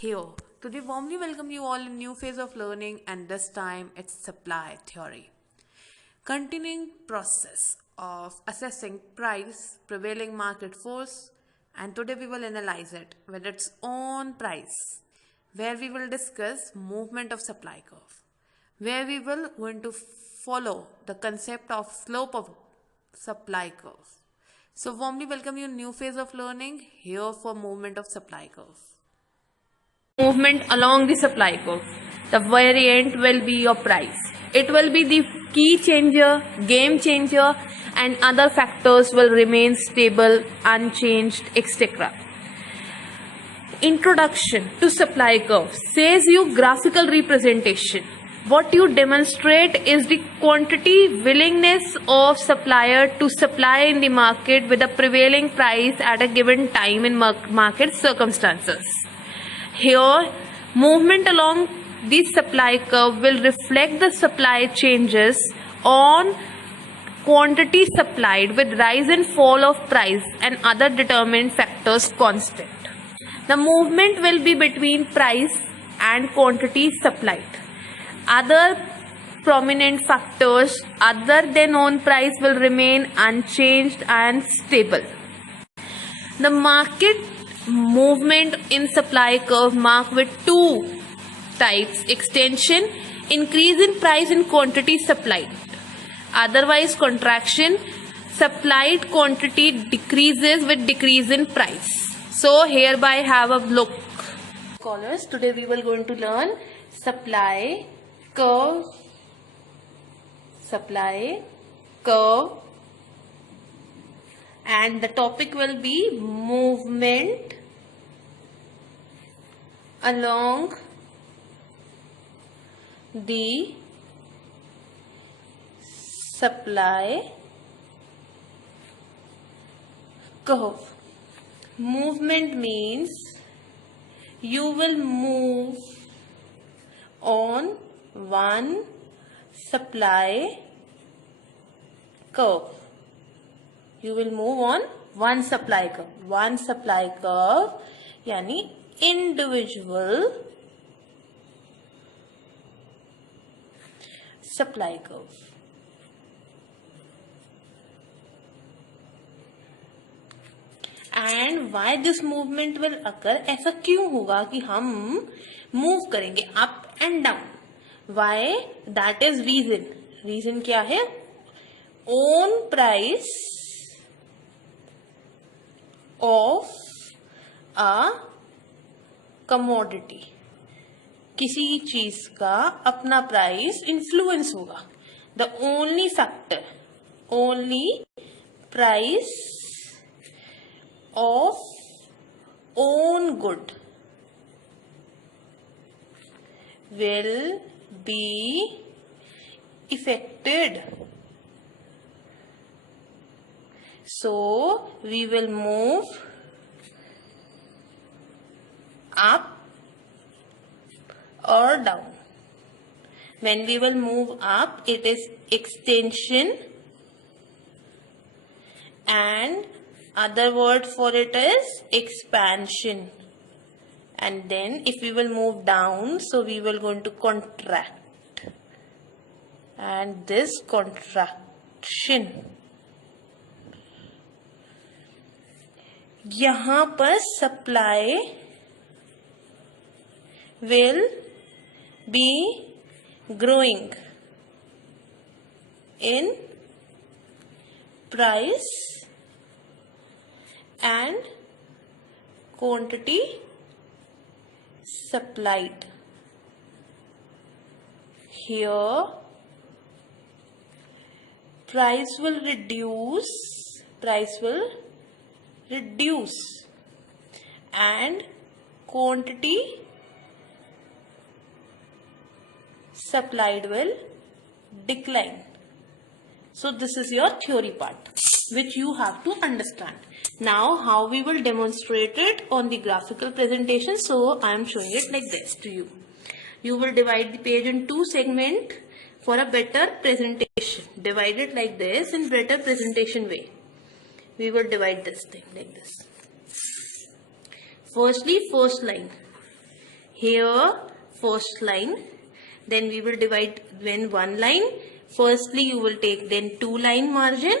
Here, today warmly welcome you all in new phase of learning, and this time it's supply theory. Continuing process of assessing price, prevailing market force, and today we will analyze it with its own price, where we will discuss movement of supply curve, where we will going to follow the concept of slope of supply curve. So warmly welcome you in new phase of learning here for movement of supply curve. Movement along the supply curve. The variant will be your price. It will be the key changer, game changer, and other factors will remain stable, unchanged, etc. Introduction to supply curve says you graphical representation. What you demonstrate is the quantity willingness of supplier to supply in the market with a prevailing price at a given time in market circumstances. Here, movement along the supply curve will reflect the supply changes on quantity supplied with rise and fall of price and other determined factors constant. The movement will be between price and quantity supplied. Other prominent factors other than on price will remain unchanged and stable. The market movement in supply curve marked with two types: extension, increase in price and quantity supplied. Otherwise contraction, supplied quantity decreases with decrease in price. So hereby have a look. Scholars, today we will going to learn supply curve, and the topic will be movement along the supply curve. Movement means you will move on one supply curve. You will move on one supply curve. One supply curve यानी individual supply curve. And why this movement will occur? ऐसा क्यों होगा कि हम move करेंगे up and down? Why? That is reason. Reason क्या है? On price of a commodity. किसी चीज का अपना प्राइस इन्फ्लुएंस होगा. The only factor, only price of own good will be affected. So we will move up or down. When we will move up, it is extension, and other word for it is expansion. And then if we will move down, so we will going to contract, and this contraction यहाँ पर supply will be growing in price and quantity supplied. Here price will reduce and quantity supplied will decline. So this is your theory part which you have to understand. Now how we will demonstrate it on the graphical presentation. So I am showing it like this to you. You will divide the page in two segments for a better presentation. Divide it like this in better presentation way. We will divide this thing like this. Firstly, first line. here first line, then we will divide when one line. Firstly you will take then 2 line margin,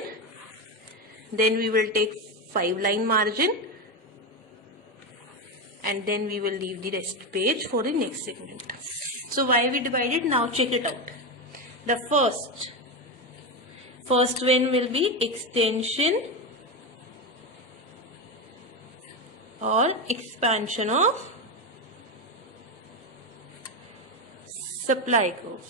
then we will take 5 line margin, and then we will leave the rest page for the next segment. So why we divided? Now check it out. The first one will be extension or expansion of supply curve.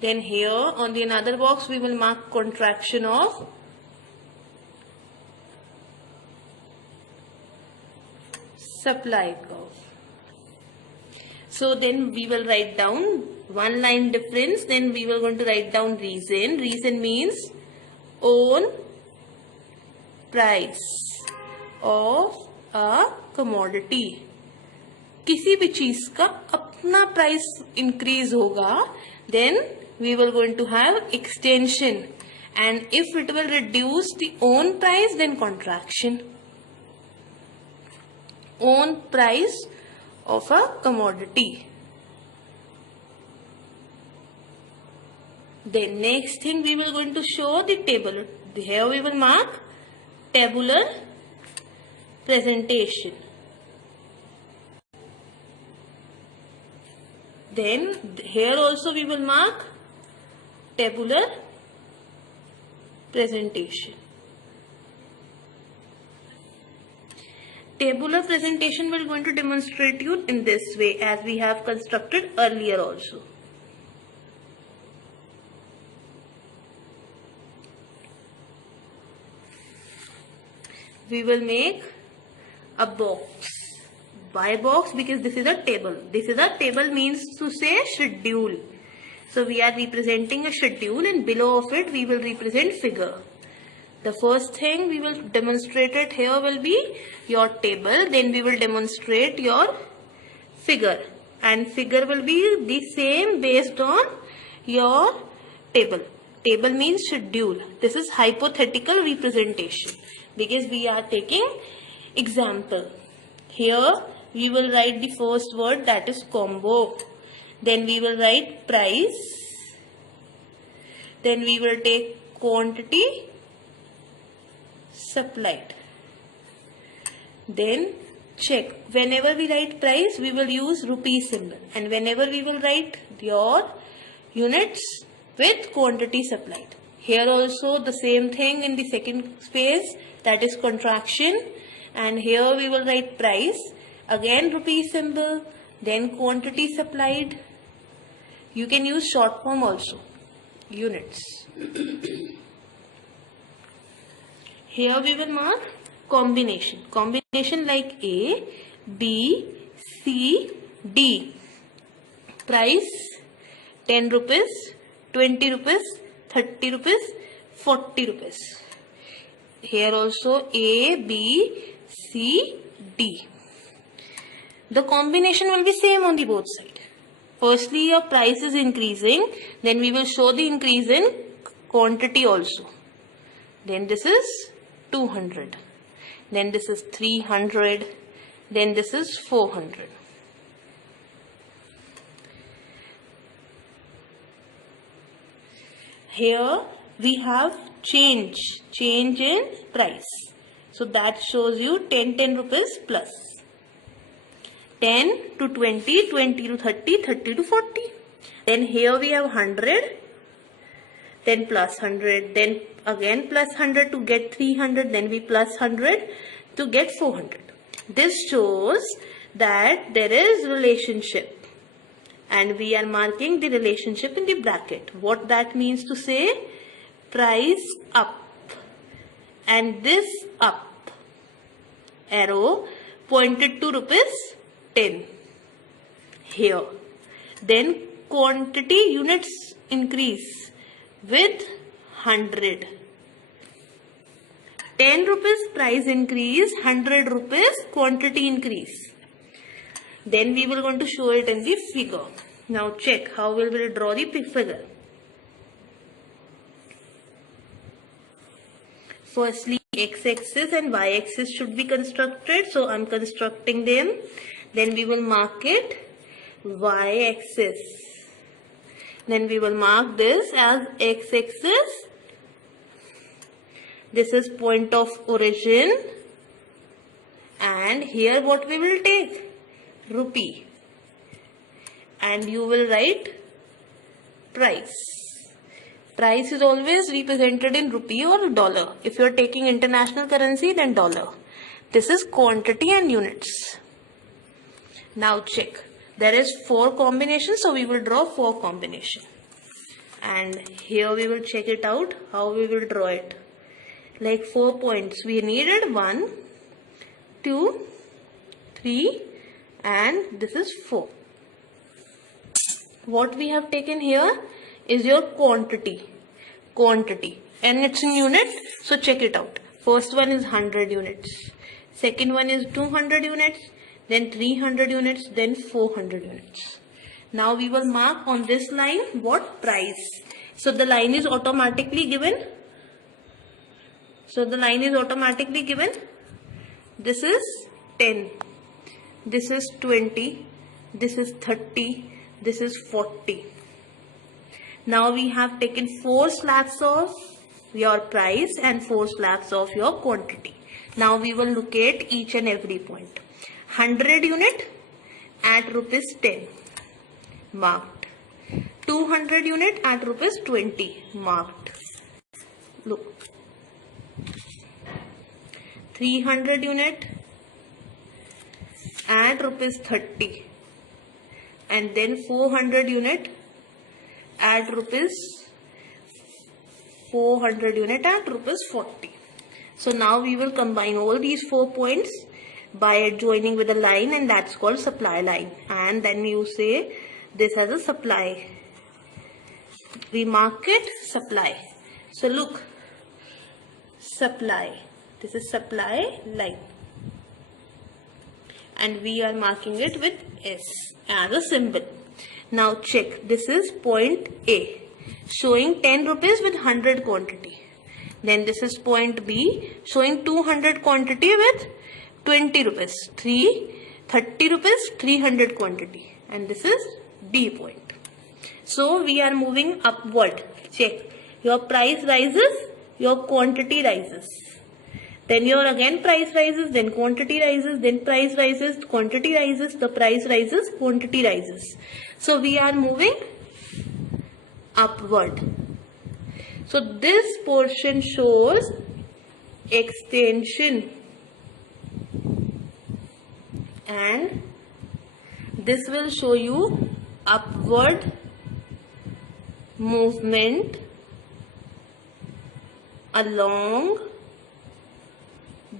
Then here on the another box we will mark contraction of supply curve. So then we will write down one line difference, then we will going to write down reason. Reason means own price of a commodity. किसी भी चीज का अपना price increase होगा, then we will going to have extension, and if it will reduce the own price, then contraction. Own price of a commodity. Then next thing we will going to show the table. Here we will mark tabular presentation. Then here also we will mark tabular presentation. Tabular presentation will going to demonstrate you in this way as we have constructed earlier also. We will make a box. Why box? Because this is a table. This is a table means to say schedule. So we are representing a schedule, and below of it we will represent figure. The first thing we will demonstrate it here will be your table, then we will demonstrate your figure, and figure will be the same based on your table. Table means schedule. This is hypothetical representation because we are taking example. Here we will write the first word, that is combo. Then we will write price. Then we will take quantity supplied. Then check. Whenever we write price, we will use rupee symbol, and whenever we will write your units with quantity supplied. Here also the same thing in the second space, that is contraction, and here we will write price, again rupee symbol, then quantity supplied. You can use short form also, units. Here we will mark combination. Combination like A, B, C, D. Price 10 rupees, 20 rupees, 30 rupees, 40 rupees. Here also A, B, C, D. The combination will be same on the both sides. Firstly, your price is increasing, then we will show the increase in quantity also. Then this is 200. Then this is 300. Then this is 400. Here we have change in price. So that shows you 10 rupees plus. 10 to 20, 20 to 30, 30 to 40. Then here we have 100, then plus 100, then again plus 100 to get 300, then we plus 100 to get 400. This shows that there is relationship, and we are marking the relationship in the bracket. What that means to say? Price up, and this up arrow pointed to rupees 10 here. Then quantity units increase with 100. 10 rupees price increase, 100 rupees quantity increase. Then we will going to show it in the figure. Now check how we will draw the figure. Firstly, x-axis and y-axis should be constructed. So I'm constructing them. Then we will mark it y-axis. Then we will mark this as x-axis. This is point of origin. And here what we will take? Rupee. And you will write price. Price is always represented in rupee or dollar. If you are taking international currency, then dollar. This is quantity and units. Now check. There is 4 combinations, so we will draw 4 combinations. And here we will check it out, how we will draw it. Like 4 points. We needed 1, 2, 3, and this is 4. What we have taken here is your quantity, and it's in unit, so check it out. First one is 100 units, second one is 200 units, then 300 units, then 400 units. Now we will mark on this line what price. So the line is automatically given. This is 10, this is 20, this is 30, this is 40. Now we have taken 4 slabs of your price and 4 slabs of your quantity. Now we will locate each and every point. 100 unit at rupees 10, marked. 200 unit at rupees 20, marked. Look. 300 unit at rupees 30, and then 400 unit at rupees 40. So now we will combine all these 4 points by joining with a line, and that's called supply line. And then you say this as a supply. We mark it supply. So look, supply. This is supply line. And we are marking it with S as a symbol. Now check, this is point A, showing 10 rupees with 100 quantity. Then this is point B, showing 200 quantity with 20 rupees, 30 rupees, 300 quantity. And this is B point. So we are moving upward. Check, your price rises, your quantity rises. Then your again price rises, then quantity rises, then price rises, quantity rises, the price rises, quantity rises. So we are moving upward. So this portion shows extension, and this will show you upward movement along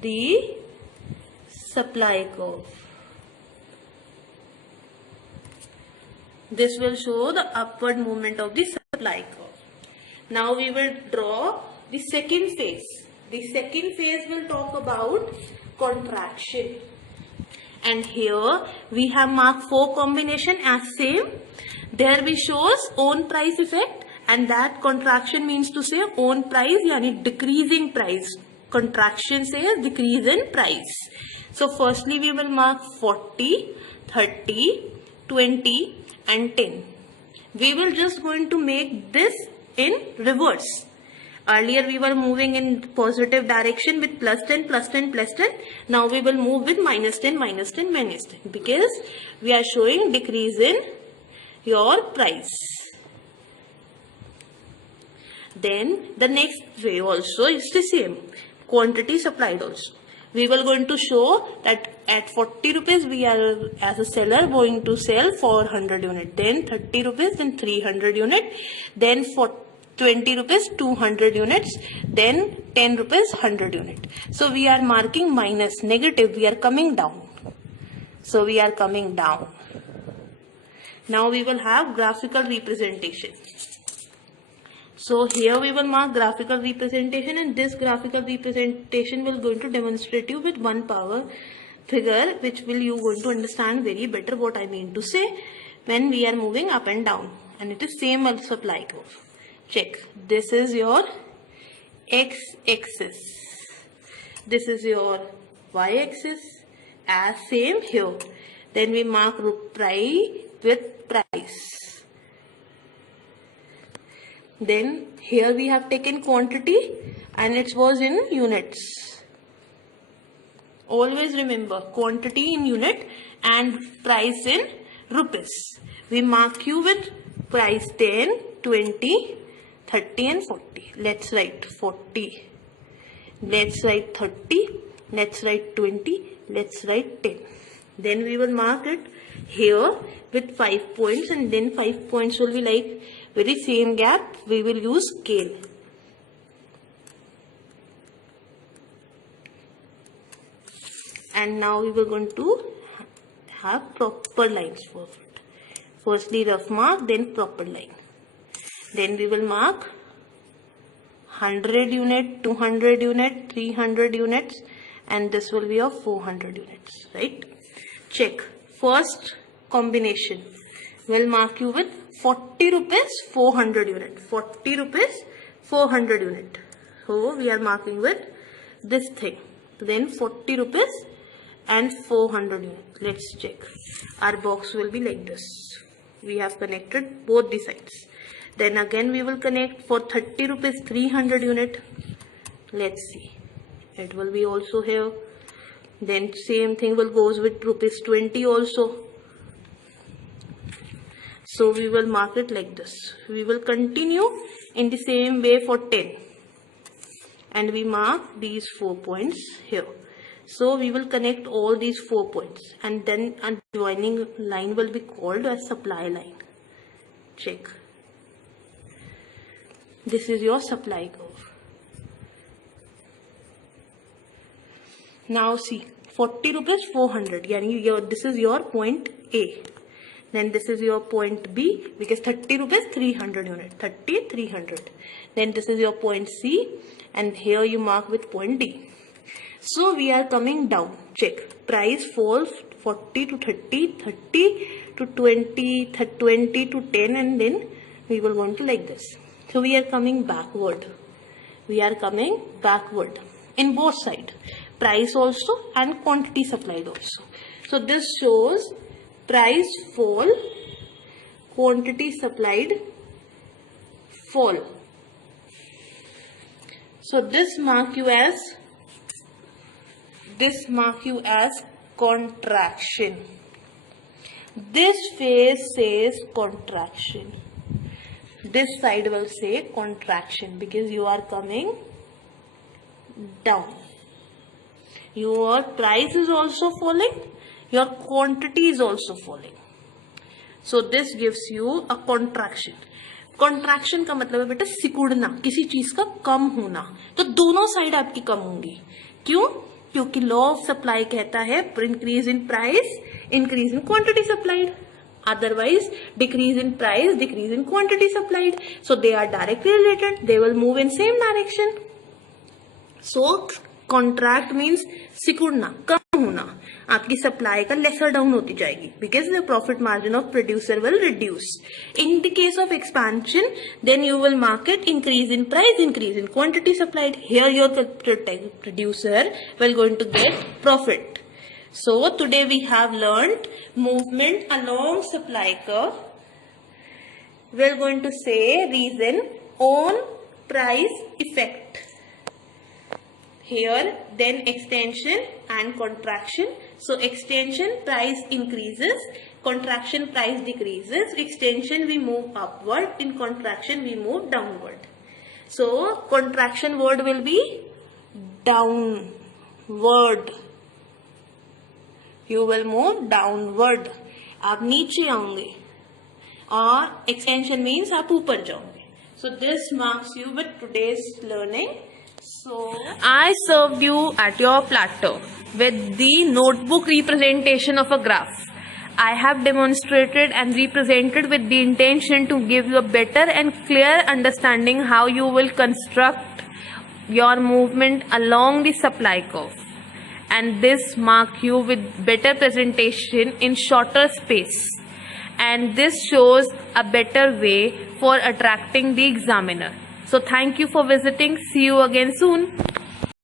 the supply curve. This will show the upward movement of the supply curve. Now we will draw the second phase. The second phase will talk about contraction. And here we have marked 4 combination as same. There we shows own price effect, and that contraction means to say own price, yani decreasing price. Contraction says decrease in price. So firstly we will mark 40, 30, 20 and 10. We will just going to make this in reverse. Earlier we were moving in positive direction with plus 10, plus 10, plus 10. Now we will move with minus 10, minus 10, minus 10, because we are showing decrease in your price. Then the next way also is the same. Quantity supplied also. We will going to show that at 40 rupees we are as a seller going to sell 400 unit, then 30 rupees, then 300 unit, then for 20 rupees 200 units, then 10 rupees 100 unit. So we are marking minus, negative, we are coming down. So we are coming down. Now we will have graphical representation. So here we will mark graphical representation, and this graphical representation will going to demonstrate you with 1 power figure, which will you going to understand very better what I mean to say when we are moving up and down. And it is same as supply curve. Check, this is your x-axis. This is your y-axis, as same here. Then we mark price with price. Then here we have taken quantity and it was in units. Always remember quantity in unit and price in rupees. We mark you with price 10, 20, 30 and 40. Let's write 40. Let's write 30. Let's write 20. Let's write 10. Then we will mark it here with 5 points, and then 5 points will be like very same gap. We will use scale. And now we were going to have proper lines for it. Firstly rough mark, then proper line. Then we will mark 100 unit, 200 unit, 300 units, and this will be of 400 units, right? Check. First combination will mark you with 40 rupees 400 unit. 40 rupees 400 unit. So we are marking with this thing. Then 40 rupees and 400 unit. Let's check. Our box will be like this. We have connected both the sides. Then again we will connect for 30 rupees 300 unit. Let's see. It will be also here. Then same thing will goes with rupees 20 also. So we will mark it like this. We will continue in the same way for 10. And we mark these 4 points here. So we will connect all these 4 points, and then a joining line will be called as supply line. Check. This is your supply curve. Now see, 40 rupees 400. Yani this is your point A. Then this is your point B, because 30 rupees 300 unit. 30 300. Then this is your point C, and here you mark with point D. So we are coming down. Check. Price falls 40 to 30, 30 to 20, 20 to 10, and then we will go to like this. So we are coming backward. We are coming backward in both sides. Price also and quantity supplied also. So this shows price fall, quantity supplied fall. So this mark you as contraction. This phase says contraction. This side will say contraction, because you are coming down. Your price is also falling, your quantity is also falling. So this gives you a contraction. Contraction का मतलब है बेटा सिकुड़ना, किसी चीज का कम होना. तो दोनों साइड आपकी कम होंगी. क्यों? क्योंकि लॉ ऑफ सप्लाई कहता है increase in price, increase in quantity supplied. Otherwise, decrease in price, decrease in quantity supplied. So they are directly related. They will move in same direction. So contract means सिकुड़ना, कम होना. आपकी supply का laser down होती जाएगी, because the profit margin of producer will reduce. In the case of expansion, then you will mark it increase in price, increase in quantity supplied. Here your producer will going to get profit. So today we have learned movement along supply curve. We are going to say reason on price effect. Here then extension and contraction. So extension price increases, contraction price decreases. Extension we move upward, in contraction we move downward. So contraction word will be downward. You will move downward. आप नीचे आओगे. और extension means आप ऊपर जाओगे. So this marks you with today's learning. So I served you at your platter with the notebook representation of a graph. I have demonstrated and represented with the intention to give you a better and clear understanding how you will construct your movement along the supply curve. And this mark you with better presentation in shorter space. And this shows a better way for attracting the examiner. So thank you for visiting. See you again soon.